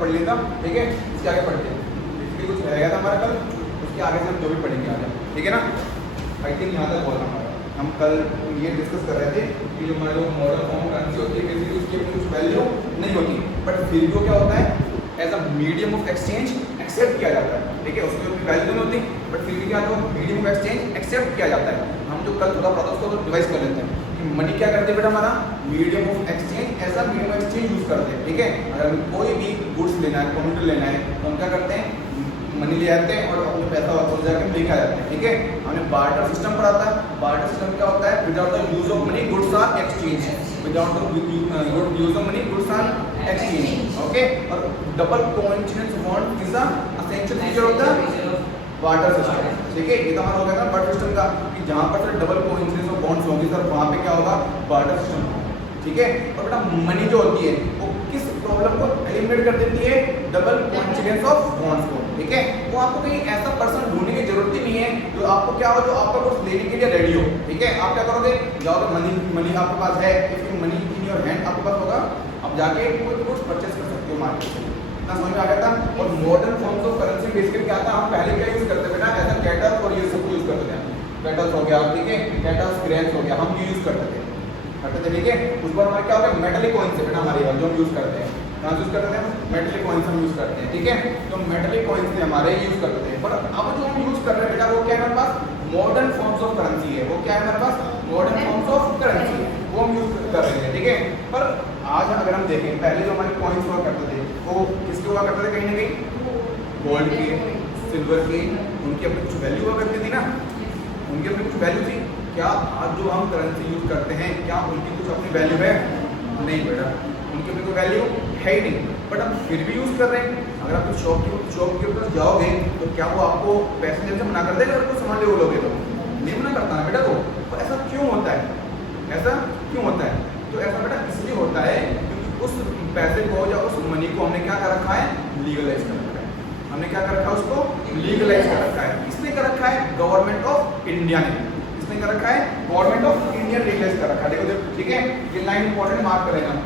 पढ़ लेता, ठीक है। इसके आगे पढ़ते हैं, इसलिए कुछ रह गया था हमारा कल, उसके आगे से हम जो भी पढ़ेंगे आगे, ठीक है ना। आई थिंक यहाँ तक बोलना हमारा। हम कल ये डिस्कस कर रहे थे कि जो हमारे लोग मॉडल फॉर्म करेंसी होती है बेसिकली उसकी अपनी कुछ वैल्यू नहीं होती, बट फिर भी क्या होता है as a medium of exchange accept किया जाता है, ठीक है। उसकी अपनी वैल्यू नहीं होती, बट फिर भी क्या होता है मीडियम ऑफ एक्सचेंज एक्सेप्ट किया जाता है। हम जो कल थोड़ा पढ़ा था उसको डिवाइस कर लेते हैं कि मनी क्या करते हैं बेटा हमारा medium of exchange as a medium of exchange use करते हैं, ठीक है। अगर हमें कोई भी गुड्स लेना है, कमोडिटी लेना है, तो हम क्या करते हैं मनी ले आते हैं और अपने पैसा वापस जाके लेके आ जाते हैं, ठीक है। हमने बार्टर सिस्टम पढ़ा था। बार्टर सिस्टम क्या होता है without the use of money goods are exchange, without the use of money goods are exchange, okay. और double coincidence bond is the essential feature of the barter system, ठीक है। ये तो हमारा हो गया ना बार्टर सिस्टम का कि जहां पर sir double coincidence of bonds होंगे सर वहां पे क्या होगा बार्टर सिस्टम होगा, ठीक है। और बेटा मनी जो होती है वो किस प्रॉब्लम को एलिमिनेट कर देती है डबल कोइंसिडेंस ऑफ बॉन्ड्स को, ठीक है। वो आपको कहीं ऐसा पर्सन ढूंढने की जरूरत ही नहीं है जो आपको क्या हो जो आपका कुछ लेने के लिए रेडी हो, ठीक है। आप क्या करोगे जाओगे मनी आपके पास है, if money in your hand आपके पास होगा, आप जाके कोई कुछ परचेस कर सकते हो मार्केट से, इतना समझ में आ गया था। और modern forms of currency basically क्या था हम पहले क्या यूज करते थे बेटा एज अ कैटल और ये सब यूज करते थे, कैटल्स हो गया, ठीक है, कैटल्स ग्रेन्स हो गया, हम ये यूज करते थे, ठीक है। उस पर हमारे क्या हो गया मेटलिक कॉइन्स है बेटा हमारे जो हम यूज करते हैं, कहाँ यूज करते हैं मेटलिक कॉइन्स हम यूज करते हैं, ठीक है। तो मेटलिक कॉइन्स थे हमारे यूज करते थे, पर अब जो हम यूज कर रहे हैं बेटा वो क्या है हमारे पास मॉडर्न फॉर्म्स ऑफ करेंसी है, वो क्या है हमारे पास मॉडर्न फॉर्म्स ऑफ करेंसी है, वो हम यूज कर रहे हैं, ठीक है। पर आज अगर हम देखें पहले जो हमारे कॉइन्स हुआ करते थे वो किसके हुआ करते थे कहीं ना कहीं गोल्ड के, सिल्वर के, उनकी अपनी कुछ वैल्यू हुआ करती थी ना, उनकी अपनी कुछ वैल्यू थी। क्या आज जो हम करेंसी यूज करते हैं क्या उनकी कुछ अपनी वैल्यू है? नहीं बेटा, उनकी अपनी कोई वैल्यू है ही नहीं, बट हम फिर भी यूज कर रहे हैं। अगर आप शॉप के ऊपर जाओगे तो क्या वो आपको पैसे देने से मना कर देगा अगर कोई सामान ले बोलोगे तो? नहीं मना करता ना बेटा। तो ऐसा क्यों होता है? ऐसा क्यों होता है? तो ऐसा बेटा इसलिए होता है क्योंकि उस पैसे को या उस मनी को हमने क्या कर रखा है लीगलाइज कर रखा है। हमने क्या कर रखा है उसको लीगलाइज कर रखा है। किसने कर रखा है? गवर्नमेंट ऑफ इंडिया ने। किसने कर रखा है? गवर्नमेंट ऑफ इंडिया लीगलाइज कर रखा है। देखो ठीक है, ये लाइन इंपॉर्टेंट मार्क करेगा।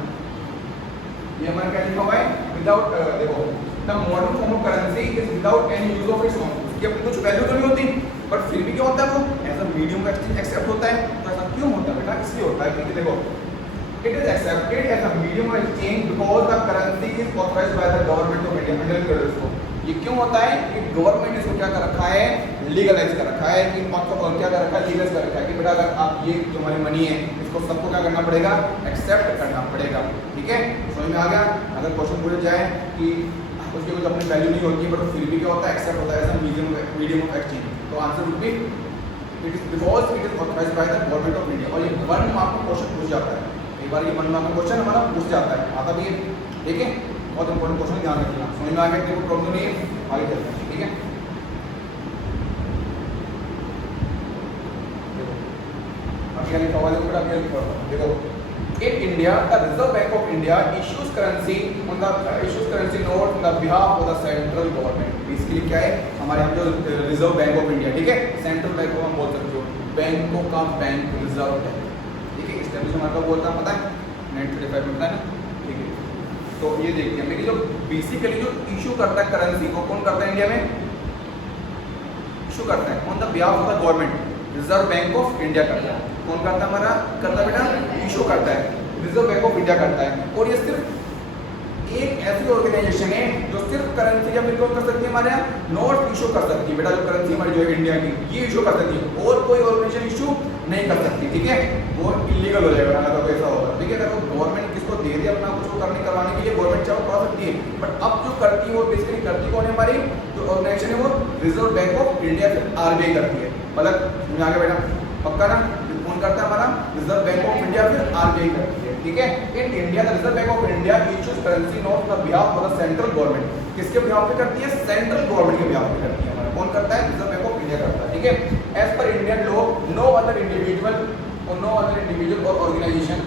ये हमारा क्या लिखा हुआ है विदाउट देखो the modern form of currency is without any use of its own. उसकी अपनी कुछ वैल्यू तो नहीं होती, बट फिर भी क्या होता है वो एज अ मीडियम का एक्सेप्ट होता है। तो ऐसा क्यों होता है बेटा? इसलिए होता है क्योंकि देखो it is accepted as a medium of exchange because the currency is authorized by the government of India। Underline करो इसको। ये क्यों होता है कि गवर्नमेंट इसको क्या कर रखा है लीगलाइज कर रखा है कि और क्या कर रखा है लीगलाइज कर रखा है कि बेटा अगर आप ये जो हमारी मनी है इसको सबको क्या करना पड़ेगा एक्सेप्ट करना पड़ेगा, ठीक है। समझ में आ गया? अगर क्वेश्चन पूछा जाए कि उसकी कुछ अपनी वैल्यू नहीं होती है बट फिर भी क्या होता है एक्सेप्ट होता है as a medium of exchange, तो answer would be it is because it is authorised by the government of India. और ये 1 मार्क का क्वेश्चन पूछ जाता है, एक बार ये 1 मार्क का क्वेश्चन हमारा पूछ जाता है, आता भी है, ठीक है। बहुत इंपॉर्टेंट क्वेश्चन ध्यान रखना। समझ में आ गया? कोई प्रॉब्लम नहीं है, आगे चलते हैं, ठीक है। अब क्या लिखा हुआ है? देखो क्या लिखा हुआ है, देखो in India the Reserve Bank of India issues currency note on the behalf of the central government। इसके लिए क्या है हमारे यहाँ जो रिजर्व बैंक ऑफ इंडिया, ठीक है, सेंट्रल बैंक को हम बोल सकते हो, बैंकों का बैंक रिजर्व बैंक, ठीक है। स्टैब्लिश हमारा कब बोलता है पता है 1935 में, पता है ना, ठीक है। तो ये देखिए हमने कि जो बेसिकली जो इशू करता है करेंसी को कौन करता है इंडिया में? इशू करता है on the behalf of the government, reserve bank of India करता है। कौन करता है हमारा? करता है बेटा इशू करता है रिजर्व बैंक ऑफ इंडिया करता है। और ये सिर्फ एक ऐसी ऑर्गेनाइजेशन है जो सिर्फ करेंसी या फिर कौन कर सकती है हमारे यहाँ नोट इशू कर सकती है बेटा। जो करेंसी हमारी जो है इंडिया की ये इशू कर सकती है और कोई ऑर्गेनाइजेशन इशू नहीं कर सकती, ठीक है। वो इलीगल हो जाएगा अगर तो ऐसा होगा, ठीक है। अगर गवर्नमेंट किसको दे दे अपना कुछ करने करवाने के लिए गवर्नमेंट चाहो करा सकती है, बट अब जो करती है वो बेसिकली करती कौन है? हमारी जो ऑर्गेनाइजेशन है वो reserve bank of India RBI करती है। मतलब समझ आ गया बेटा? पक्का ना? कौन करता है हमारा? रिजर्व बैंक ऑफ इंडिया फिर आरबीआई करती है, ठीक है। In India the reserve bank of India issues currency note the behalf of the central government. किसके बिहाफ पे करती है? सेंट्रल गवर्नमेंट के बिहाफ पे करती है हमारा। कौन करता है? रिजर्व बैंक ऑफ इंडिया करता है, ठीक है। As per Indian law no other individual और organization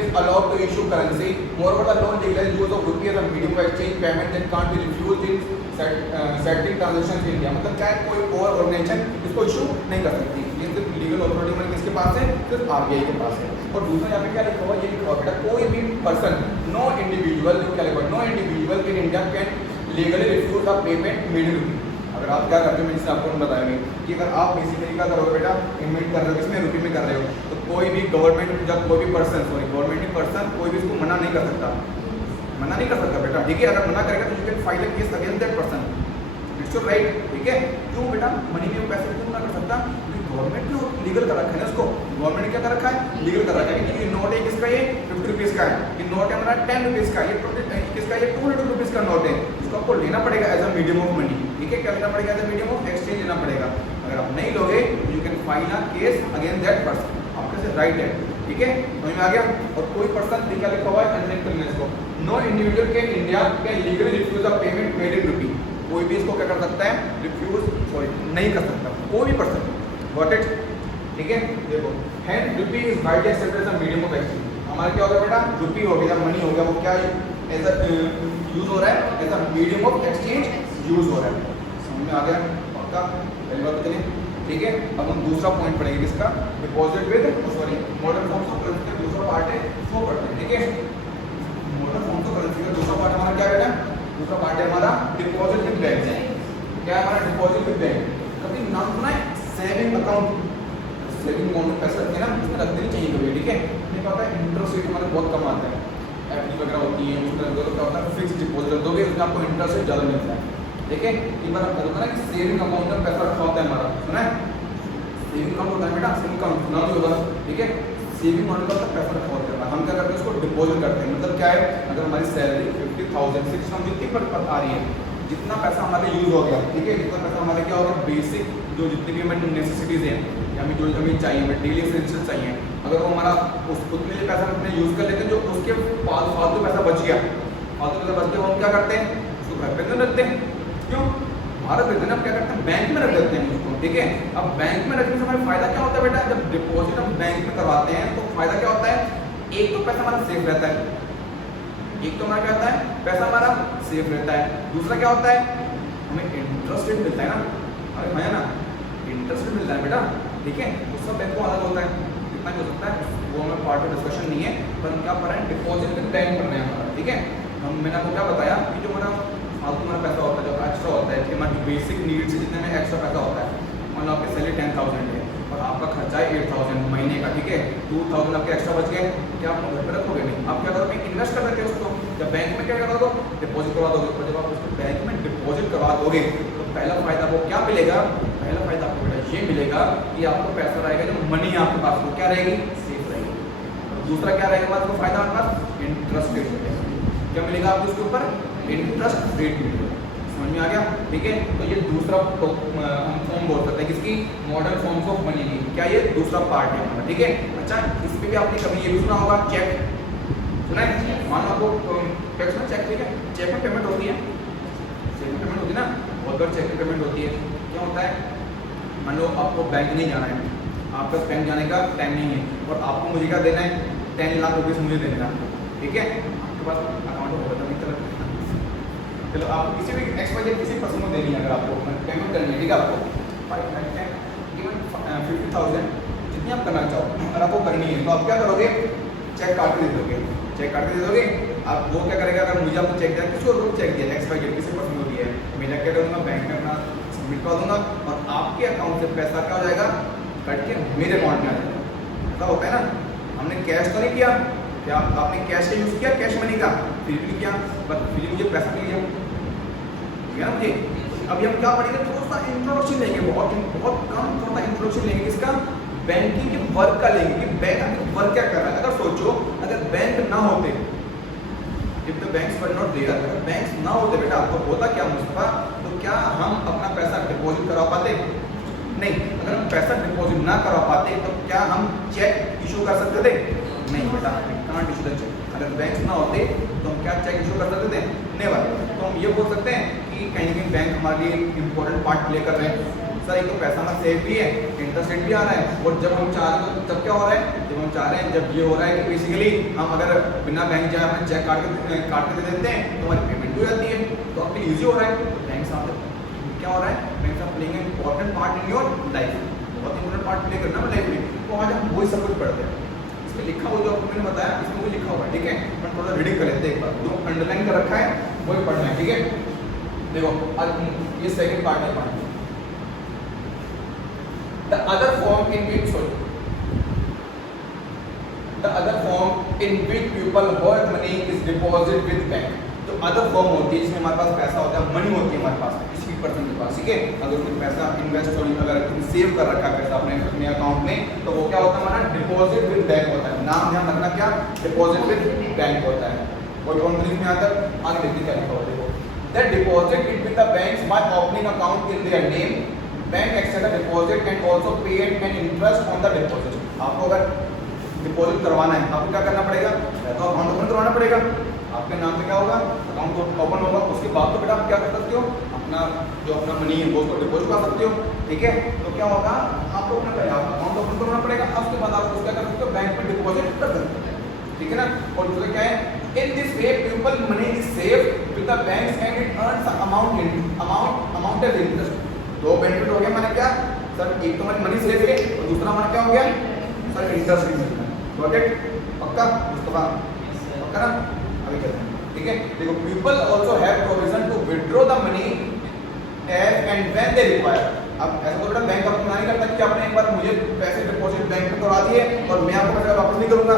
is allowed to issue currency. Moreover, the law legalizes use of rupee as a medium of exchange payment that can't be refused in settling transactions in India। मतलब चाहे कोई और organisation इसको issue नहीं कर सकती, ये सिर्फ लीगल अथॉरिटी किसके पास है? सिर्फ आरबीआई के पास है। और दूसरा यहाँ पे क्या लिखा हुआ है? ये लिखा हुआ बेटा कोई भी person no individual in India can legally refuse the payment made in rupee. अगर आप क्या करते हो, मैंने आपको बताया कि अगर आप बेसिकली क्या करोगे बेटा, पेमेंट कर रहे हो इसमें रुपये में कर रहे हो, तो कोई भी गवर्नमेंट जब कोई भी पर्सन कोई भी इसको मना नहीं कर सकता बेटा, ठीक है। अगर मना करेगा तो you can file a case against that person, it's your right, ठीक है। क्यों बेटा, मनी में वो पैसे क्यों मना कर सकता, क्योंकि गवर्नमेंट ने लीगल कर रखा है ना उसको, गवर्नमेंट ने क्या कर रखा है, लीगल कर रखा है कि ये नोट है किसका, ये 50 रुपीज़ का है, ये नोट है हमारा 10 रुपीज़ का, ये किसका, ये 200 रुपीज़ का नोट है, इसको आपको लेना पड़ेगा as a medium of money, ठीक है। क्या लेना पड़ेगा, as a medium of exchange लेना पड़ेगा। अगर आप नहीं लोगे you can file a case against that person, आपके से राइट है, ठीक है, समझ में आ गया। और कोई पर्सन क्या लिखा हुआ है, अंडरलाइन करना है इसको, no individual can India can legally refuse the payment made in rupee. कोई भी इसको क्या कर सकता है, नहीं कर सकता, कोई भी पर्सन, गॉट इट, ठीक है। देखो hand rupee is widely accepted as a medium of exchange. हमारा क्या होगा बेटा, रुपी हो गया, मनी हो गया, वो क्या एज अ यूज हो रहा है, as a medium of exchange use हो रहा है, समझ में आ गया पक्का, पहली बात चलिए, ठीक है। अब हम दूसरा पॉइंट पढ़ेंगे किसका, deposit with modern forms of currency का दूसरा पार्ट है, वो पढ़ते हैं, ठीक है। मॉडर्न फॉर्म्स ऑफ करेंसी का दूसरा पार्ट हमारा क्या है बेटा, दूसरा पार्ट है हमारा डिपॉजिट विद बैंक। क्या है हमारा डिपॉजिट विद बैंक, कभी नाम सुना है सेविंग अकाउंट, सेविंग अकाउंट में पैसा रखते हैं ना, उसमें रखते नहीं चाहिए कभी, ठीक है। नहीं पता है इंटरेस्ट रेट हमारे बहुत कम आता है, एफडी वगैरह होती है, उसमें तो क्या होता है फिक्स डिपॉजिट दोगे उसमें आपको इंटरेस्ट रेट ज़्यादा मिलता है, ठीक है। एक बार आपको होता है ना कि सेविंग अकाउंट में पैसा रखा होता है हमारा, सुना है सेविंग अकाउंट होता है बेटा, सेविंग अकाउंट सुना भी होगा, ठीक है। सेविंग अकाउंट में पैसा रखा होता है, हम क्या करते हैं उसको डिपॉजिट करते हैं, मतलब क्या है, अगर हमारी सैलरी 50,000 6 जितनी पर आ रही है, जितना पैसा हमारे यूज हो गया, ठीक है, जितना पैसा हमारे क्या होगा, बेसिक जो जितनी भी हमारी नेसेसिटीज हैं या हमें जो हमें चाहिए, हमें डेली एसेंशियल चाहिए, अगर वो हमारा उतने पैसा अपने यूज़ कर लेते हैं, जो उसके फालतू पैसा बच गया, फालतू पैसा बच गया, वो हम क्या करते हैं, उसको घर पे नहीं रखते हैं, क्यों, भारत देते हैं ना, क्या करते हैं बैंक में रख देते हैं उसको, ठीक है। अब बैंक में रखने से हमारा फायदा क्या होता है बेटा, जब डिपॉजिट हम बैंक में करवाते हैं तो फायदा क्या होता है, एक तो पैसा हमारा सेफ रहता है, एक तो हमारा क्या होता है, पैसा हमारा सेफ रहता है, दूसरा क्या होता है, हमें इंटरेस्ट रेट मिलता है ना, अरे भैया ना इंटरेस्ट रेट मिलता है बेटा, ठीक है। उसका बैंक को अलग होता है, कितना हो सकता है वो हमें पार्ट ऑफ डिस्कशन नहीं है, पर हम क्या कर रहे हैं, डिपॉजिट विद बैंक कर रहे हैं हमारा, ठीक है। मैंने आपको क्या बताया कि जो हमारा फालतू हमारा पैसा होता है, जो एक्स्ट्रा होता है, कि हमारी बेसिक नीड से जितने में एक्स्ट्रा पैसा होता है, मान लो आपकी सैलरी 10,000 है और आपका खर्चा है 8,000 महीने का, ठीक है, 2,000 आपके एक्स्ट्रा बच गए, क्या आप घर पर रखोगे, नहीं, आप क्या करोगे, इन्वेस्ट कर सकते हो उसको, जब बैंक में क्या करा दो, डिपॉजिट करवा दोगे, और जब आप उसको बैंक में डिपॉजिट करवा दोगे तो पहला फायदा वो क्या मिलेगा, पहला फायदा आपको बेटा ये मिलेगा कि आपको पैसा रहेगा, जो मनी आपके पास वो क्या रहेगी, सेफ रहेगी, और दूसरा क्या रहेगा आपको फायदा, आपके पास इंटरेस्ट रेट मिलेगा, क्या मिलेगा आपको उसके ऊपर, इंटरेस्ट रेट मिलेगा, समझ में आ गया, ठीक है। तो ये दूसरा हम फॉर्म बोल सकते हैं किसकी, मॉडर्न फॉर्म्स ऑफ मनी की, क्या ये दूसरा पार्ट है हमारा, ठीक है। अच्छा, इस पे भी आपने कभी ये भी सुना होगा चेक, सुना है, मान लो आपको चेक सुना, चेक, ठीक है, चेक में पेमेंट होती है, चेक में पेमेंट होती है ना, बहुत बार चेक में पेमेंट होती है, क्या होता है, मान लो आपको बैंक नहीं जाना है, आपका बैंक जाने का टाइम नहीं है और आपको मुझे क्या देना है, 10 लाख रुपये मुझे देना है, ठीक है, आपके पास अकाउंट होगा तो नहीं चला, चलो आपको किसी भी एक्सपायर किसी पर्सन को देनी है, अगर आपको पेमेंट करनी है, ठीक है, आपको 50,000 जितनी आप करना चाहो, अगर आपको करनी है तो आप क्या करोगे, चेक काट के दे दोगे, चेक काट के दे दोगे, आप वो क्या करेगा, अगर मुझे आपको चेक दिया, किसी और को चेक दिया, एक्सपायर किसी पर्सन को दिया है, मैं क्या करूँगा, बैंक में अपना सबमिट करवा दूंगा और आपके अकाउंट से पैसा क्या हो जाएगा, कट के मेरे अकाउंट में आ जाएगा, ऐसा होता है ना। हमने कैश तो नहीं किया, क्या आपने कैश का यूज़ किया, कैश मनी का फिर भी किया, बट फिर मुझे पैसा मिल गया, ठीक है ना मुझे। अभी हम क्या पढ़ेंगे, थोड़ा सा इंट्रोडक्शन लेंगे, बहुत कम थोड़ा इंट्रोडक्शन लेंगे, किसका, बैंकिंग के वर्क का लेंगे, कि बैंक वर्क क्या कर रहा है। अगर सोचो, अगर बैंक ना होते, if the banks were not there, अगर बैंक्स ना होते बेटा तो होता क्या मुस्तफा, तो क्या हम अपना पैसा डिपॉजिट करा पाते, नहीं। अगर हम पैसा डिपॉजिट ना करा पाते तो क्या हम चेक इशू कर सकते थे, नहीं बेटा, कांट इशू द चेक। अगर बैंक्स ना होते तो हम क्या चेक इशू कर सकते थे, नेवर। तो हम ये बोल सकते हैं कि कहीं ना कहीं बैंक हमारे लिए इंपॉर्टेंट पार्ट प्ले कर रहे हैं, सर एक तो पैसा हमारा सेफ भी है, इंटरेस्ट रेट भी आ रहा है, और जब हम चाह रहे हैं तो तब क्या हो रहा है, जब हम चाह रहे हैं, जब ये हो रहा है कि बेसिकली हम अगर बिना बैंक जाए अपने चेक काट के दे देते हैं तो हमारी पेमेंट हो जाती है, तो आपके लिए ईजी हो रहा है। बैंक साथ क्या हो रहा है, बैंक साथ playing important part in your life, बहुत इंपॉर्टेंट पार्ट प्ले करना है लाइफ में, तो आज हम वही सब कुछ पढ़ते हैं। इसमें लिखा हुआ जो आपको मैंने बताया इसमें भी लिखा हुआ है, ठीक है। मैं थोड़ा रीडिंग कर लेते हैं एक बार, जो अंडरलाइन कर रखा है वही पढ़ना है, ठीक है। देखो आज ये सेकंड पार्ट है पढ़ना। The other form in which people hold money is deposit with bank. तो अदर फॉर्म होती है जिसमें हमारे पास पैसा होता है, मनी होती है हमारे पास किसी भी पर्सन के पास, ठीक है। अगर कुछ पैसा इन्वेस्ट हो, अगर सेव कर रखा है पैसा अपने अकाउंट में, तो वो क्या होता है हमारा डिपॉजिट विद बैंक होता है। नाम ध्यान रखना क्या, डिपॉजिट विद बैंक होता है। कोई कॉन्फ्लिक्ट में आता है आगे देखते क्या लिखा हुआ, देखो that deposit it with the banks by opening account in their name, bank accept the deposit and also pay an interest on the deposit. आपको अगर डिपॉजिट करवाना है आपको क्या करना पड़ेगा, तो अकाउंट ओपन करवाना पड़ेगा, आपके नाम पे क्या होगा अकाउंट ओपन होगा, उसके बाद तो बेटा आप क्या कर सकते हो अपना जो अपना मनी है वो उसको डिपॉजिट कर सकते हो, ठीक है। तो क्या होगा आपको अपना पहले अकाउंट ओपन करवाना पड़ेगा, उसके बाद आप उसका क्या कर सकते हो बैंक में डिपॉजिट कर सकते हो, ठीक है ना। और दूसरा क्या है in this way people money is save with the banks and it earns amount as interest. दो बेनिफिट हो गया मैंने क्या सर, एक तो मनी सेव है और दूसरा हमारा क्या हो गया सर इंटरेस्ट भी मिलता है। गॉट इट, पक्का मुस्तफा, पक्का ना। अभी कहते हैं ठीक है। देखो people also have provision to withdraw the money as and when they require. अब ऐसा तो बेटा बैंक आपको मना नहीं करता कि आपने एक बार मुझे पैसे डिपॉजिट बैंक में करवा दिए और मैं आपको पैसे वापस नहीं करूंगा।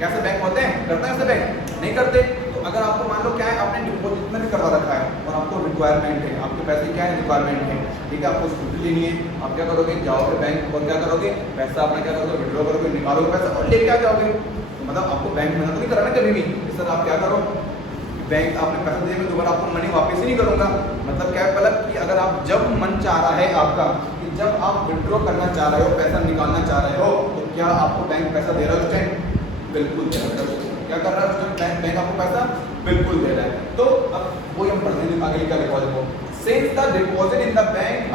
कैसे बैंक होते हैं, करते हैं ऐसे बैंक नहीं करते। तो अगर आपको मान लो क्या है आपने डिपॉजिट में भी करवा रखा है और आपको रिक्वायरमेंट है, आपके पैसे क्या है रिक्वायरमेंट है, ठीक है, आपको स्कूटी लेनी है, आप क्या करोगे जाओगे बैंक और क्या करोगे पैसा अपना क्या करोगे विड्रॉ करोगे, निकालोगे पैसा और लेके आ जाओगे। तो मतलब आपको बैंक में तो नहीं कराना कभी भी इस तरह। आप क्या करो बैंक आपने पैसा दिए मैं दोबारा आपको मनी वापस ही नहीं करूंगा। मतलब क्या है मतलब कि अगर आप जब मन चाह रहा है आपका कि जब आप विड्रॉ करना चाह रहे हो पैसा निकालना चाह रहे हो तो क्या आपको बैंक पैसा दे रहा है उस टाइम, बिल्कुल दे रहा है। क्या कर रहा है उस टाइम बैंक आपको पैसा बिल्कुल दे रहा है। तो अब वही हम पढ़ते हैं आगे क्या लिखा देखो, since the deposit in the bank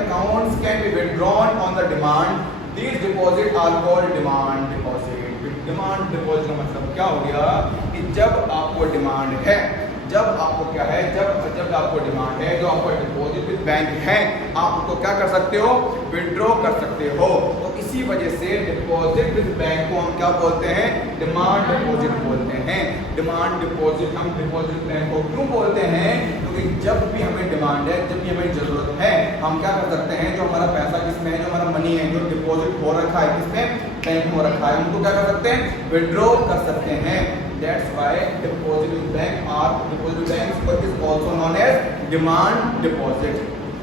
accounts can be withdrawn on the demand, these deposits are called demand deposit। Demand deposit का मतलब क्या हो गया कि जब आपको डिमांड है, जब आपको क्या है जब आपको डिमांड है, जो आपका डिपॉजिट विद बैंक है, आप उसको क्या कर सकते हो विड्रॉ कर सकते हो। तो इसी वजह से डिपॉजिट विद बैंक को हम क्या बोलते हैं डिमांड डिपॉजिट बोलते हैं। डिमांड डिपॉजिट हम डिपॉजिट बैंक को क्यों बोलते हैं, क्योंकि जब भी हमें डिमांड है, जब भी हमें जरूरत है, हम क्या कर सकते हैं जो हमारा पैसा किसमें है, जो हमारा मनी है जो डिपॉजिट हो रखा है किसमें बैंक में हो रखा है, हमको क्या कर सकते हैं विड्रॉ कर सकते हैं। That's why deposit with bank is also known as demand deposit।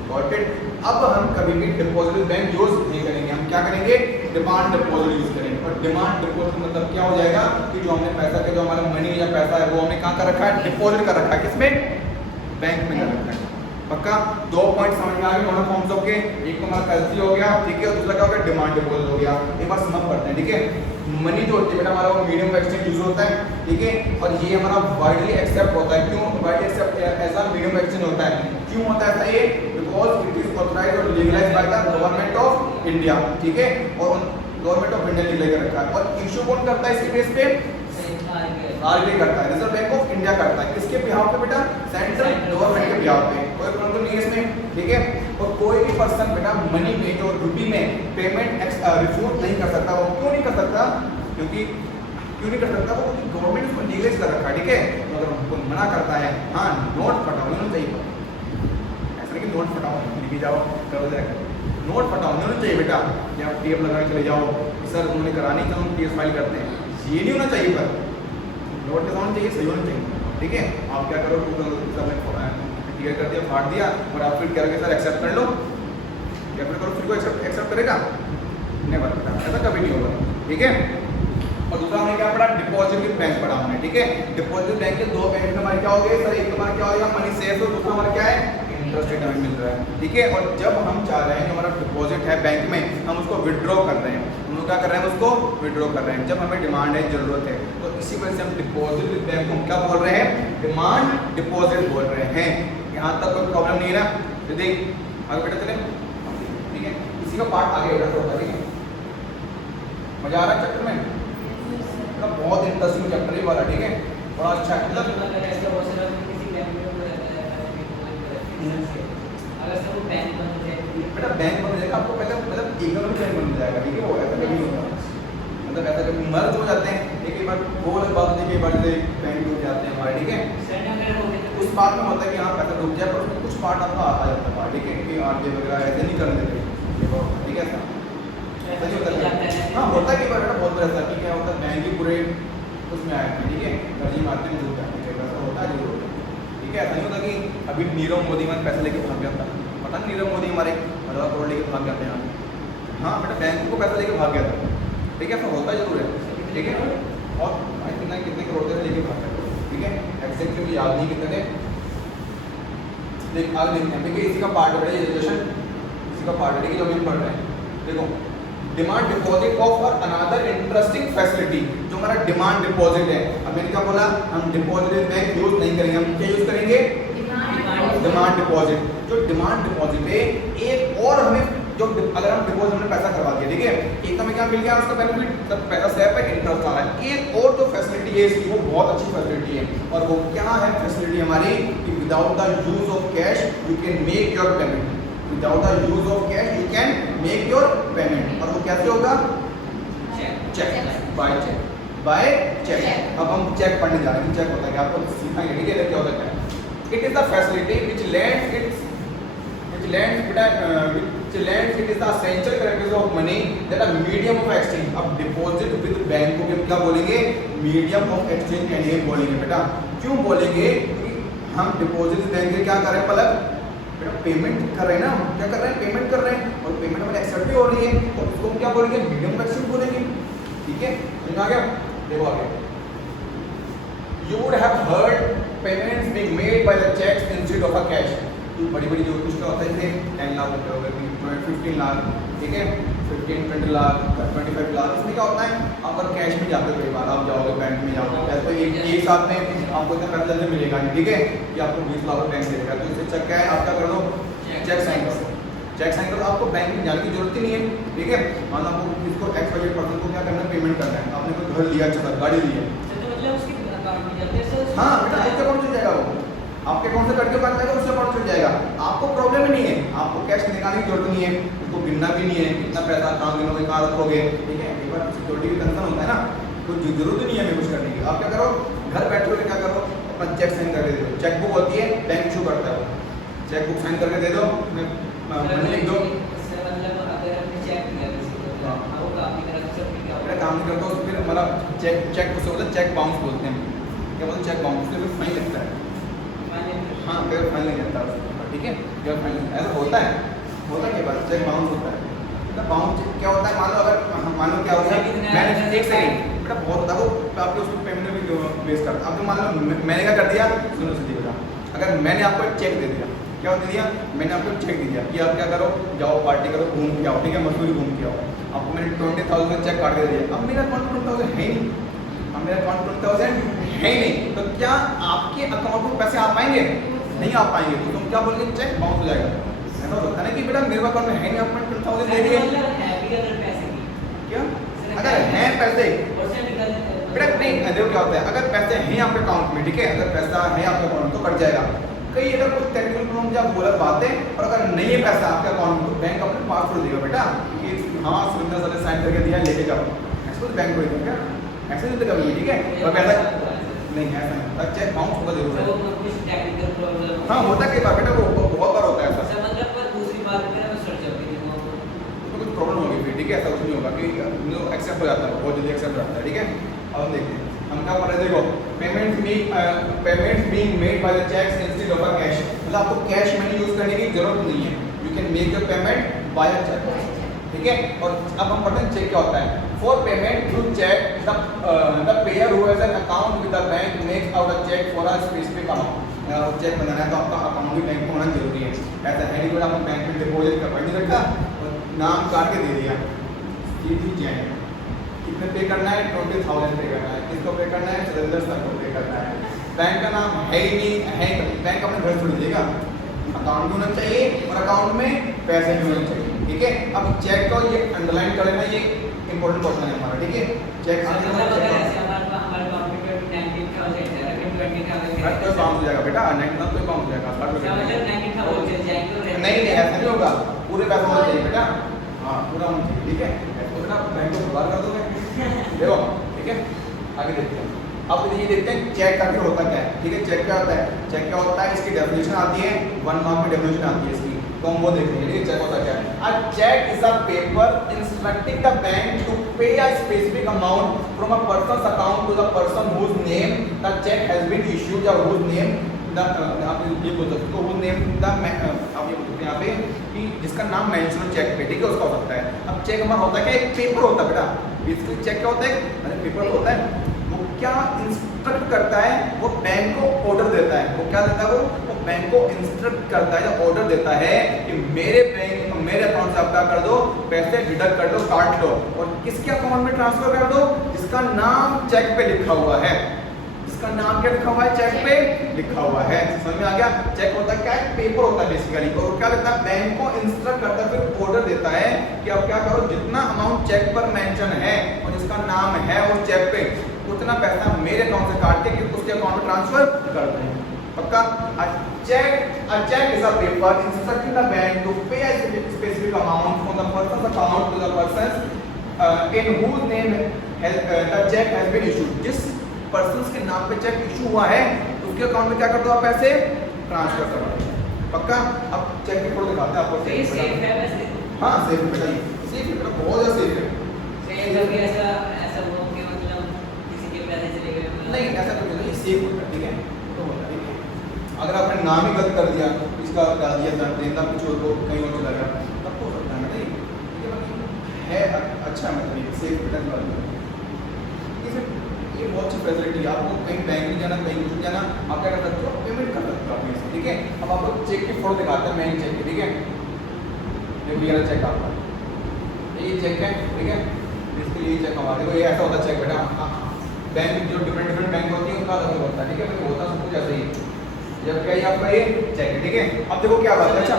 Got it? अब हम कभी भी डिपॉजिट विद बैंक यूज नहीं करेंगे, हम क्या करेंगे डिमांड डिपॉजिट यूज करेंगे। और डिमांड डिपॉजिट मतलब क्या हो जाएगा कि जो हमने पैसा के जो हमारा मनी या पैसा है वो हमने कहाँ कर रखा है डिपॉजिट कर रखा है, किसमें बैंक में कर रखा है। पक्का दो पॉइंट समझ में आ गए दोनों फॉर्म्स ओके। एक तो हमारा पैसे हो गया ठीक है और दूसरा क्या हो गया डिमांड डिपॉजिट हो गया। एक बार समझ पढ़ते हैं ठीक है। मनी जो होती है बेटा हमारा वो मीडियम ऑफ एक्सचेंज यूज होता है ठीक है, और ये हमारा वाइडली एक्सेप्ट होता है। क्यों वाइडली एक्सेप्ट ऐसा मीडियम एक्सचेंज होता है, क्यों होता है ऐसा ये, बिकॉज इट इज ऑथराइज्ड और legalised bye the government of India ठीक है, और गवर्नमेंट ऑफ इंडिया लीगल रखा है। और इशू कौन करता है इसके बेस पे आरबीआई करता है, रिजर्व बैंक ऑफ इंडिया करता है। किसके बिहाफ पे बेटा सेंट्रल गवर्नमेंट के बिहाफ पे, कोई प्रॉब्लम नहीं है इसमें ठीक है। और कोई भी पर्सन बेटा मनी में जो रुपी में पेमेंट रिफ्यूज नहीं कर सकता। वो क्यों नहीं कर सकता, क्योंकि क्यों नहीं कर सकता वो गवर्नमेंट उसको लीगलाइज कर रखा है ठीक है। तो अगर हमको मना करता है हाँ नोट फटाओ नहीं चाहिए, ऐसा नहीं कि नोट फटाओ लिखी जाओ करो नोट फटाओ नहीं चाहिए बेटा, या टीएफ लगा के चले जाओ सर उन्होंने करानी तो हम केस फाइल करते हैं, ये नहीं होना चाहिए। पर नोट कैसा होना चाहिए, सही होना चाहिए ठीक है। आप क्या करो क्लियर कर दिया फाड़ दिया और आप फिर क्या करेंगे सर एक्सेप्ट कर लो, या फिर करो फिर को एक्सेप्ट करेगा नहीं बता, ऐसा कभी नहीं होगा ठीक है। और दूसरा हमने क्या पढ़ा डिपॉजिट विद बैंक पढ़ा हमने ठीक है। डिपॉजिट बैंक के दो बेनिफिट हमारे क्या हो गए सर, एक हमारा क्या होगा मनी सेव और दूसरा हमारा क्या है इंटरेस्ट रेट हमें मिल रहा है ठीक है। और जब हम चाह रहे हैं जो हमारा डिपॉजिट है बैंक में हम उसको विड्रॉ कर रहे हैं, हम क्या कर रहे हैं उसको विड्रॉ कर रहे हैं जब हमें डिमांड है जरूरत है। तो इसी वजह से हम डिपॉजिट विद बैंक को हम क्या बोल रहे हैं डिमांड डिपॉजिट बोल रहे हैं। यहाँ तक कोई प्रॉब्लम नहीं है ना, तो देख आगे बेटा चले ठीक है। इसी का पार्ट आगे बेटा होता है ठीक है। मजा आ रहा है चैप्टर में, बहुत इंटरेस्टिंग चैप्टर है वाला ठीक है, बड़ा अच्छा है। मतलब बेटा बैंक बन जाएगा आपको पहले मतलब एकदम बैंक बन जाएगा ठीक है, वो ऐसा कभी नहीं होता। मतलब ऐसा कभी मर्ज हो जाते हैं, एक बार वो अलग बात होती है, कई बार बैंक डूब जाते हैं हमारे, ठीक है। उस बात में होता है कि हाँ पैसा डूब जाए, पर उसमें कुछ पार्ट आपका आ जाता है, ठीक है, कि आरटीआई वगैरह ऐसे नहीं करने देते, ठीक है ऐसा नहीं होता है। हाँ होता है कि बार बेटा बहुत बार ऐसा कि क्या होता है बैंक ही पूरे उसमें आए थे, ठीक है, कर्जी मारते हैं डूब जाते हैं, ऐसा होता है जरूर, ठीक है। ऐसा नहीं होता कि अभी नीरव मोदी हमारे पैसे लेके भाग गया था, पता नहीं नीरव मोदी हमारे 18 करोड़ लेके भाग जाते हैं, हाँ बेटा बैंकों को पैसा लेके भाग गया था, ठीक है, ऐसा होता जरूर है, ठीक है। और आई थिंक कितने करोड़ थे लेके भाग गए, ठीक है, एग्जैक्टली मुझे याद नहीं कितने थे, देख आगे देखते हैं, ठीक है। इसी का पार्ट है एजुकेशन, इसी का पार्ट है कि जो हम पढ़ रहे हैं, देखो डिमांड डिपॉजिट ऑफ और अनदर इंटरेस्टिंग फैसिलिटी, जो हमारा डिमांड डिपॉजिट है, अब मैंने क्या बोला, हम डिपॉजिट बैंक यूज नहीं करेंगे, हम क्या यूज करेंगे, डिमांड डिपॉजिट। जो डिमांड डिपॉजिट है एक और हमें जो अगर हम डिपॉजिट हमने पैसा करवा दिया, ठीक है, एक हमें क्या मिल गया उसका बेनिफिट, तब पैसा सेव पे इंटरेस्ट आ रहा है, एक और जो फैसिलिटी है इसकी वो बहुत अच्छी फैसिलिटी है, और वो क्या है फैसिलिटी हमारी, कि without the use of cash you can make your payment, without the use of cash you can make your payment, और वो कैसे होगा, cheque, by cheque, by cheque. अब हम चेक पढ़ने जा रहे हैं, चेक होता है, आपको सीखेंगे, ठीक है, क्या होता है। It is the facility which lends it is the essential characteristics of money that a medium of exchange। अब डिपॉजिट विद बैंक को हम क्या बोलेंगे, मीडियम ऑफ एक्सचेंज कहेंगे, बोलेंगे बेटा, क्यों बोलेंगे, क्योंकि हम डिपॉजिट बैंक से क्या कर रहे हैं, पलक बेटा पेमेंट कर रहे हैं ना, क्या कर रहे हैं, पेमेंट कर रहे हैं, और पेमेंट हमारी एक्सेप्ट भी हो रही है, और उसको हम क्या बोलेंगे, मीडियम ऑफ एक्सचेंज बोलेंगे, ठीक है, समझ आ गया। देखो आगे, you would have heard payments being made by the checks instead of a cash। बड़ी बड़ी जो कुछ का होता है, जैसे 10 लाख रुपए हो गए, 15 लाख, ठीक है, 15, 20 लाख, 25 लाख, इसमें क्या होता है, आप अगर कैश में जाते हो, कई बार आप जाओगे बैंक में जाओगे, तो एक साथ में आपको इतना पैसा जल्दी मिलेगा नहीं, ठीक है, कि आपको 20 लाख बैंक देगा, तो इससे अच्छा क्या है, आप क्या कर लो, चेक साइन करो, चेक साइन करो, आपको बैंक में जाने की जरूरत ही नहीं है, ठीक है। मान लो आपको किसको XYZ पर्सन को क्या करना है, पेमेंट करना है, आपने कोई घर लिया, अच्छा गाड़ी ली है, हाँ बेटा उसके अकाउंट चल जाएगा, वो आपके अकाउंट से कट के जाएगा, उससे अकाउंट चल जाएगा, आपको प्रॉब्लम ही नहीं है, आपको कैश निकालने की जरूरत नहीं है, उसको गिनना भी नहीं है, कितना पैसा कहाँ गिनोगे, कहाँ रखोगे, ठीक है। एक बार सिक्योरिटी की कंसर्न होता है ना, कोई जरूरत नहीं है हमें कुछ करने की, आप क्या करो, घर बैठे हुए क्या करो, अपना चेक साइन करके दे दो, चेक बुक होती है बैंक इशू करता है, चेक बुक साइन करके दे दो, लिख दो, काम नहीं करता, फिर हमारा चेक उससे बोलते हैं, चेक बाउंस बोलते हैं, क्या बोलते हैं, चेक बाउंस, फिर फाइन लगता है, हाँ फिर फाइन लग जाता है, ठीक है, फिर फाइन ऐसा होता है क्या बात, चेक बाउंस होता है, मतलब बाउंस क्या होता है, मान लो अगर मान लो क्या होता है, मैंने एक सेकंड बेटा बहुत होता है वो, आपके उसको पेमेंट भी वेस्ट करता है, आपने मान लो मैंने क्या कर दिया, सुनो सीधी बेटा, अगर मैंने आपको एक चेक दे दिया, क्या दे दिया, मैंने आपको चेक दे दिया कि आप क्या करो, जाओ पार्टी करो, घूम के आओ, ठीक है, मसूरी घूम के आओ, आपको मैंने 20,000 का चेक काट के दिया, अब मेरा अकाउंट 20,000 है ही नहीं, अब मेरा अकाउंट 20,000 है ही नहीं, तो क्या आपके अकाउंट में पैसे आ पाएंगे, नहीं आ पाएंगे, तो तुम क्या बोलोगे, चेक बाउंस हो जाएगा, ऐसा होता है ना कि बेटा मेरे अकाउंट में है नहीं, आपने 20,000 दे दिए, क्या अगर हैं पैसे बेटा, नहीं देखो क्या होता है, अगर पैसे हैं आपके अकाउंट में, ठीक है, अगर पैसा है आपके अकाउंट में तो कट जाएगा, कई अगर कुछ टेक्निकल प्रॉब्लम या गलत बात है, और अगर नहीं है पैसा आपके अकाउंट में तो बैंक अपने पास छोड़ देगा बेटा, कि हाँ सुविधा सर ने साइन करके दिया, लेके जाओ, ऐसा तो बैंक को ही देगा, ऐसे नहीं देगा, ठीक है, और पैसा नहीं है, ऐसा चेक बाउंस होगा जरूर है, हाँ होता है कई बार बेटा, वो बहुत बार होता है ऐसा, तो कुछ प्रॉब्लम होगी फिर, ठीक है, ऐसा कुछ नहीं होगा कि एक्सेप्ट हो जाता है, बहुत जल्दी एक्सेप्ट हो जाता है, ठीक है। अब हम देखते हैं, हम क्या पढ़ रहे, देखो payment being made by the cheques instead of a cash, मतलब आपको कैश मनी यूज करने की जरूरत नहीं है, you can make your payment by a cheque, ठीक है। और अब हम पढ़ते हैं चेक क्या होता है, for payment through cheque the payer who has an account with the bank makes out a cheque for a specific amount, cheque बनाना है तो आपका अकाउंट भी बैंक में होना जरूरी है, ऐसा है नहीं कि आप बैंक में डिपॉजिट कर नहीं सकता, नाम काट के दे दिया, सीधी चेक, कितने पे करना है, 20,000 पे करना है, किसको पे करना है, सुरेंद्र सर को पे करना है, बैंक का नाम है ही नहीं है, बैंक अपने घर छोड़ देगा, अकाउंट भी होना चाहिए और अकाउंट में पैसे भी होने चाहिए, ठीक है। अब चेक को ये अंडरलाइन कर लेना, ये इंपॉर्टेंट क्वेश्चन है हमारा, ठीक है, चेक तो बाउंस हो जाएगा बेटा, 99 तो बाउंस हो जाएगा, नहीं ऐसा नहीं होगा, पूरे पैसे होने चाहिए बेटा, हाँ पूरा होना चाहिए, ठीक है, तो बेटा बैंक को बाहर कर दोगे, देखो ठीक है, आगे देखते हैं। अब ये देखते हैं चेक का फिर होता क्या है। ठीक है, चेक क्या होता है? चेक क्या होता है, इसकी डेफिनेशन आती है, 1 मार्क में डेफिनेशन आती है इसकी, तो हम वो देखेंगे। ठीक है, चेक होता क्या है? A cheque is a paper instructing the bank to pay a specific amount from a person's account to the person whose name the cheque has been issued, या हुज नेम द, आप ये बोल सकते हो whose name the, आप ये बोल सकते हैं यहाँ पे कि जिसका नाम मेंशन हो चेक पे। ठीक है, उसका हो सकता है। अब चेक हमारा होता है क्या, एक पेपर होता है बेटा। बेसिकली चेक क्या होता है, अरे पेपर होता है, वो क्या इंस्ट्रक्ट करता है, वो बैंक को ऑर्डर देता है। वो क्या देता है, वो बैंक को इंस्ट्रक्ट करता है या ऑर्डर देता है कि मेरे बैंक मेरे अकाउंट से आप क्या कर दो, पैसे डिडक्ट कर दो, काट लो, और किसके अकाउंट में ट्रांसफर कर दो, जिसका नाम चेक पे लिखा हुआ है। जिसका नाम क्या लिखा हुआ है, चेक पे लिखा हुआ है। समझ में आ गया? चेक होता है क्या है, पेपर होता है बेसिकली, और क्या करता है, बैंक को इंस्ट्रक्ट करता है, फिर ऑर्डर देता है कि आप क्या करो, जितना अमाउंट चेक पर मेंशन है और जिसका नाम है उस चेक पे, उतना पैसा मेरे अकाउंट से काट के उसके अकाउंट में ट्रांसफर कर दें। पक्का? a check is a paper instructing the bank to pay a specific amount from the person's account to the person in whose name the check has been issued. जिस person के नाम पे check issue हुआ है उसके account में क्या कर दो, आप पैसे ट्रांसफर कर दो। पक्का? अब चेक की फोटो दिखाते हैं आपको। सेफ है वैसे? हाँ सेफ है बेटा, सेफ है बेटा, बहुत ज्यादा सेफ है। सेफ कभी ऐसा ऐसा हो कि मतलब किसी के पैसे चले गए? नहीं, ऐसा कुछ नहीं, सेफ होता है। ठीक है, तो होता है। अगर आपने नाम ही गलत कर दिया, इसका डाल दिया देना कुछ और को कहीं और चला गया, तब तो हो सकता है ना। नहीं है अच्छा, मतलब ये सेफ रिटर्न वाला ये बहुत अच्छी फैसिलिटी है। आपको कहीं बैंक में जाना, कहीं कुछ जाना, आप क्या कर सकते हो, पेमेंट कर सकते हो अपने से। ठीक है, अब आपको चेक की फोटो दिखाते हैं, बैंक चेक की। ठीक है, ये चेक आपका, ये चेक है। ठीक है, इसके लिए चेक हमारे देखो, ये ऐसा होता है चेक बेटा। बैंक जो डिफरेंट बैंक होती है उनका अलग होता है। ठीक है, होता सब कुछ ऐसे ही। जब क्या ये आपका ये चेक है। ठीक है, अब देखो क्या बात है। अच्छा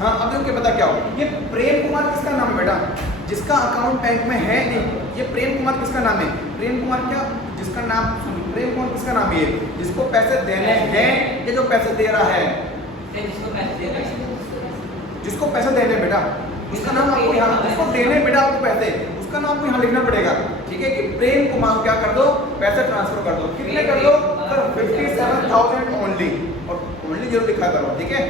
हाँ, अब देखो क्या पता क्या हो, ये प्रेम कुमार किसका नाम है बेटा, जिसका अकाउंट बैंक में है नहीं। ये प्रेम कुमार किसका नाम है, प्रेम कुमार क्या, जिसका नाम प्रेम कुमार किसका नाम है, ये जिसको पैसे देने हैं, ये जो पैसे दे रहा है, जिसको पैसे दे रहा है, जिसको पैसे देने बेटा, उसका नाम आपको यहाँ, उसको देने बेटा आपको पैसे, उसका नाम आपको यहाँ लिखना पड़ेगा। ठीक है, कि प्रेम कुमार क्या कर दो, पैसे ट्रांसफर कर दो। कितने कर दो सर, 57,000 ओनली, और ओनली जरूर लिखा करो। ठीक है,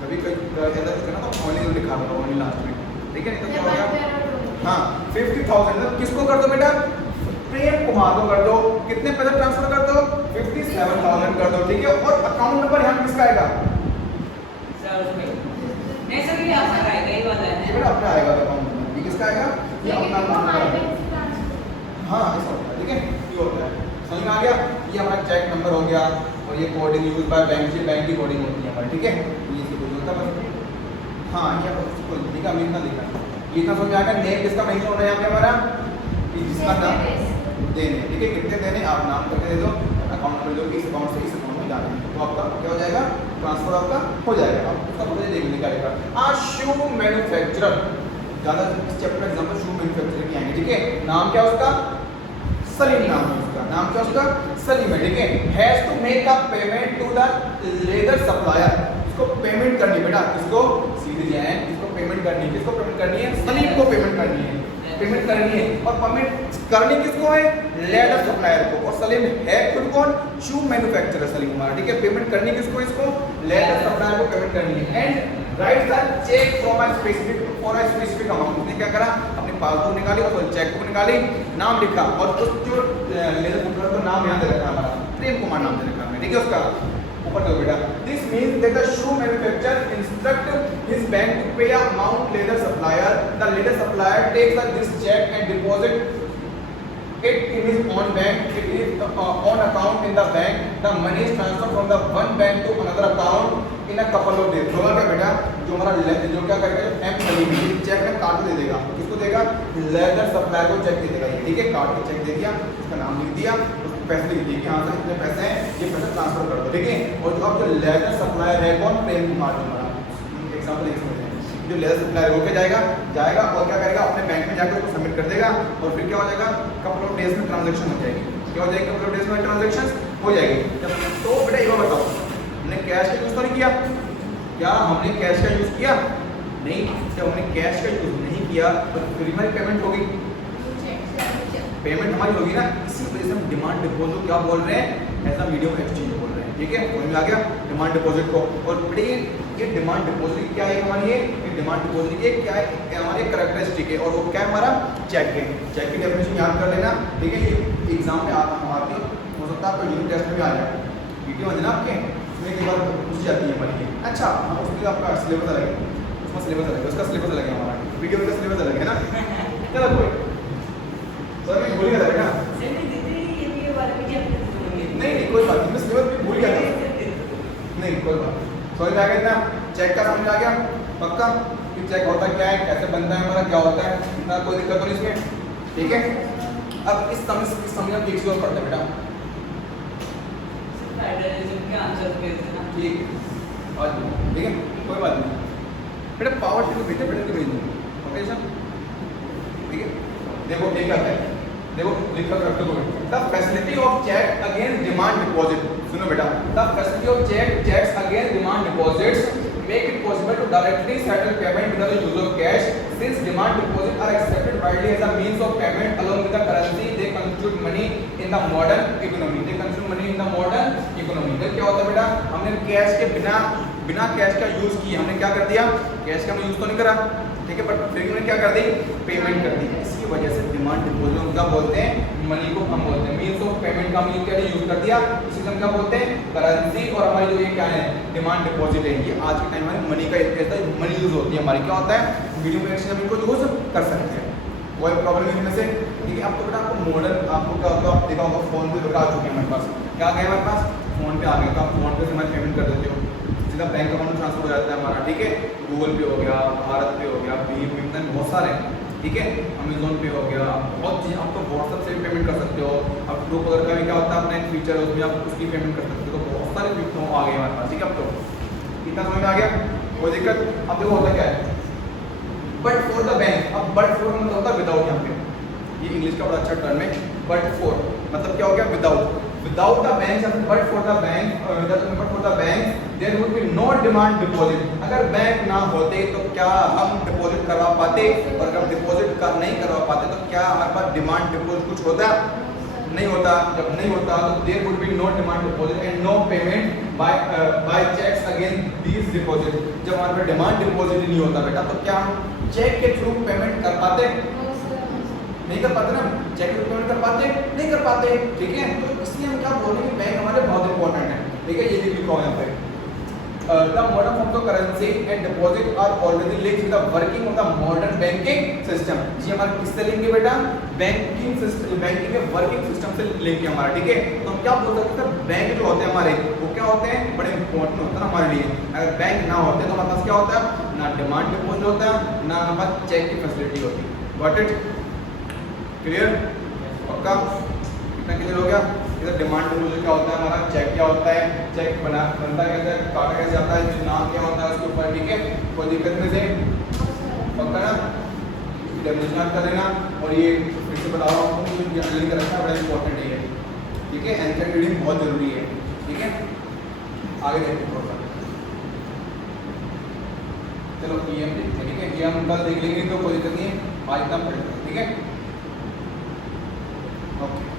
कभी कभी ज्यादा कुछ करना तो ओनली जरूर लिखा करो, ओनली लास्ट में। ठीक है, नहीं तो क्या हो गया, हाँ 50,000 किसको कर दो बेटा, प्रेम कुमार को कर दो। कितने पैसे ट्रांसफर कर दो, 57,000 कर दो। ठीक है, और अकाउंट नंबर यहाँ किसका आएगा, नहीं सर ये आपका आएगा, ये वाला है, ये बेटा अपना आएगा अकाउंट नंबर, ये किसका आएगा, ये अपना नंबर। हाँ ऐसा होता है। ठीक है, ये होता है, समझ में आ गया। ये हमारा चेक नंबर हो गया, और ये कोडिंग यूज बाय बैंक से बैंक की कोडिंग होती है हमारी। ठीक है, ये से कुछ होता है बस। हाँ ये आपको ठीक है, अमीर ना लिखा, ये इतना समझ में आ गया। नेम किसका मेंशन होना है यहाँ पे हमारा, कि जिसका नाम देने। ठीक है, कितने देने आप नाम करके दे दो, अकाउंट कर दो, इस अकाउंट से इस अकाउंट में जाना है, तो आपका क्या हो जाएगा, ट्रांसफर आपका हो जाएगा। आप उसका मुझे देख लेने का रहेगा। शू मैन्युफैक्चरर, ज़्यादा इस चैप्टर में एग्जाम्पल शू मैन्युफैक्चरर की आएंगे। ठीक है, नाम क्या उसका, सलीम नाम है उसका, नाम क्या उसका, सलीम है। ठीक है, has to make a payment to the leather supplier, इसको पेमेंट करनी बेटा, किसको, सीधे जाए, इसको पेमेंट करनी है, किसको पेमेंट करनी है, सलीम को पेमेंट करनी है, पेमेंट करनी है। और पेमेंट करनी किसको है, लेदर सप्लायर को, और सलीम है खुद कौन, शू मैन्युफैक्चरर सलीम हमारा। ठीक है, पेमेंट करनी किसको, इसको लेदर सप्लायर को पेमेंट करनी है। And write the cheque from a specific for a specific amount, उसने क्या करा, अपनी पासबुक निकाली और चेक बुक निकाली, नाम लिखा, और उस जो लेदर सप्लायर का नाम यहाँ दे रखा हमारा, प्रेम कुमार नाम दे रखा है। ठीक है, उसका ऊपर दो बेटा। This means that the shoe manufacturer instruct his bank to pay a amount leather supplier, the leather supplier takes this cheque and deposit it in his own bank, it is on account in the bank, the money is transferred from the one bank to another account in a couple of days। होगा क्या बेटा, जो हमारा जो क्या करेगा, M Salim check में काट दे देगा, किसको देगा, लेदर सप्लायर को चेक दे देगा। ये ठीक है, काट के चेक दे दिया, उसका नाम लिख दिया, उसको पैसे लिख दिए कि हाँ सर इतने पैसे हैं, ये पैसे ट्रांसफर कर दो। ठीक है, और जो अब जो लेदर सप्लायर है कौन, प्रेम कुमार हमारा एग्जाम्पल एक समझ, जो लेदर सप्लायर होके जाएगा और क्या करेगा, अपने बैंक में जाकर उसको सबमिट कर देगा, और फिर क्या हो जाएगा, कपल ऑफ डेज में ट्रांजैक्शन हो जाएगी। क्या हो जाएगी, कपल ऑफ डेज में ट्रांजैक्शन हो जाएगी। तो बेटा ये बताओ, हमने कैश का यूज तो नहीं किया, क्या हमने कैश का यूज किया, नहीं, जब हमने कैश का यूज नहीं किया तो फिर हमारी पेमेंट होगी, पेमेंट हमारी होगी ना, इसी वजह से हम डिमांड डिपॉजिट क्या बोल रहे हैं, ऐसा मीडियम एक्सचेंज बोल रहे हैं। ठीक है, समझ में आ गया डिमांड डिपॉजिट को। और बड़ी ये डिमांड डिपॉजिट क्या है हमारी, ये डिमांड डिपॉजिट ये क्या है, हमारी कैरेक्टरिस्टिक है और वो क्या है हमारा चेक है। चेक की डेफिनेशन याद कर लेना। ठीक है, ये एग्जाम में आती हो सकता है आपको यूनिट टेस्ट में आ जाए, वीडियो है ना आपके उसमें एक बार पूछ जाती है हमारी। अच्छा हाँ, उसमें आपका सिलेबस अलग है, उसका सिलेबस अलग है, उसका सिलेबस अलग है, हमारा वीडियो का सिलेबस अलग है ना। चलो कोई सर मैं भूल गया था ना, नहीं कोई बात नहीं, मैं सिलेबस भी भूल गया था, नहीं कोई बात। समझ में आ गया इतना, चेक का समझ आ गया पक्का कि चेक होता क्या है, कैसे बनता है हमारा, क्या होता है, इतना कोई दिक्कत नहीं इसमें। ठीक है, अब इस समय हम एक चीज और पढ़ते हैं बेटा। ठीक आज ठीक है, कोई बात नहीं बेटा, पावर टी को भेजे बेटा को भेज दूँगा। ओके सर ठीक है, देखो एक आता है, देखो लिखा रखते हो, the facility of cheque against demand deposit. सुनो बेटा, the facility of cheques against demand deposits make it possible to directly settle payment without the use of cash. Since demand deposits are accepted widely as a means of payment along with the currency, they constitute money in the modern economy. They constitute money in the modern economy. तो क्या होता है बेटा, हमने cash के बिना cash का use किए, हमने क्या कर दिया, कैश का हमने यूज तो नहीं करा, ठीक है, बट फिर हमने क्या कर दी, पेमेंट कर दी। इसी वजह से डिमांड डिपॉजिट क्या बोलते हैं, मनी को हम बोलते हैं, मींस ऑफ पेमेंट का हम यूज कर दिया, इसी से हम क्या बोलते हैं, करेंसी। और हमारी जो ये क्या है, डिमांड डिपॉजिट है, ये आज के टाइम में मनी का मनी यूज होती है हमारी, क्या होता है, वीडियो में एक्सचेंज इनको यूज कर सकते हैं, कोई प्रॉब्लम इनमें से। ठीक है, अब तो बेटा आपको मॉडर्न, आपको क्या होता है, आप देखा होगा फोन पे बेटा आ चुके हैं हमारे पास, क्या आ गया हमारे पास, फोन पे आ गया, तो आप फोन पे से हमारी पेमेंट कर देते हो, सीधा बैंक अकाउंट में ट्रांसफर हो जाता है हमारा। ठीक है, गूगल पे हो गया, भारत पे हो गया, भीम इतना बहुत सारे हैं। ठीक है, अमेजोन पे हो गया, बहुत चीज़, आप तो व्हाट्सएप से भी पेमेंट कर सकते हो। अब ग्रुप वगैरह का भी क्या होता है, अपना एक फीचर है उसमें आप उसकी पेमेंट कर सकते हो, तो बहुत सारे फीचर आ गए हमारे पास। ठीक है, अब तो इतना समझ में आ गया, कोई दिक्कत। अब देखो होता क्या है, बट फॉर द बैंक, अब बट फॉर मतलब होता है विदाउट, यहाँ पे ये इंग्लिश का बड़ा अच्छा टर्म है, बट फॉर मतलब क्या हो गया, without, without the bank, but for the bank, but for the bank there would be no demand deposit. अगर बैंक ना होते तो क्या हम डिपॉजिट करवा पाते, और अगर डिपॉजिट नहीं करवा पाते तो क्या हमारे पास डिमांड डिपॉजिट कुछ होता, नहीं होता। जब नहीं होता तो there would be no demand deposit and no payment by cheques against these deposit. जब हमारे पास डिमांड डिपॉजिट नहीं होता बेटा, तो क्या हम चेक के थ्रू पेमेंट कर पाते, नहीं कर पाते ना, चेक के थ्रू पेमेंट कर पाते, नहीं कर पाते। ठीक है, तो इसलिए हम क्या बोल रहे हैं कि बैंक हमारे बहुत इंपॉर्टेंट है। ठीक है, ये भी लिखा हुआ है यहाँ पे, the modern forms of currency and deposit are already linked with the working of the modern banking system। जी हमारे किससे लिंक है बेटा, बैंकिंग सिस्टम, बैंकिंग के वर्किंग सिस्टम से लिंक है हमारा। ठीक है, तो हम क्या बोल सकते हैं, बैंक जो होते हैं हमारे, वो क्या होते हैं, बड़े इंपॉर्टेंट होते हैं हमारे लिए। अगर बैंक ना होते तो हमारे पास क्या होता है, ना डिमांड डिपॉजिट होता है, ना हमारे पास चेक की फैसिलिटी होती। गॉट इट, क्लियर, पक्का, इतना क्लियर हो गया। इधर डिमांड डिपॉजिट क्या होता है हमारा, चेक क्या होता है, चेक बनता कैसे है, काटा कैसे जाता है, नाम क्या होता है उसके ऊपर। ठीक है, कोई दिक्कत नहीं से, पक्का ना, डेफिनेशन याद कर लेना। और ये फिर से बता रहा हूँ आपको, ये जल्दी कर रखना बड़ा इंपॉर्टेंट है ये। ठीक है, एंकर रीडिंग बहुत जरूरी है। ठीक है, आगे देखते हैं थोड़ा, चलो ये हम देखते हैं। ठीक है, ये हम कल देख लेंगे तो कोई दिक्कत नहीं है, आज इतना पढ़। ठीक है, ओके।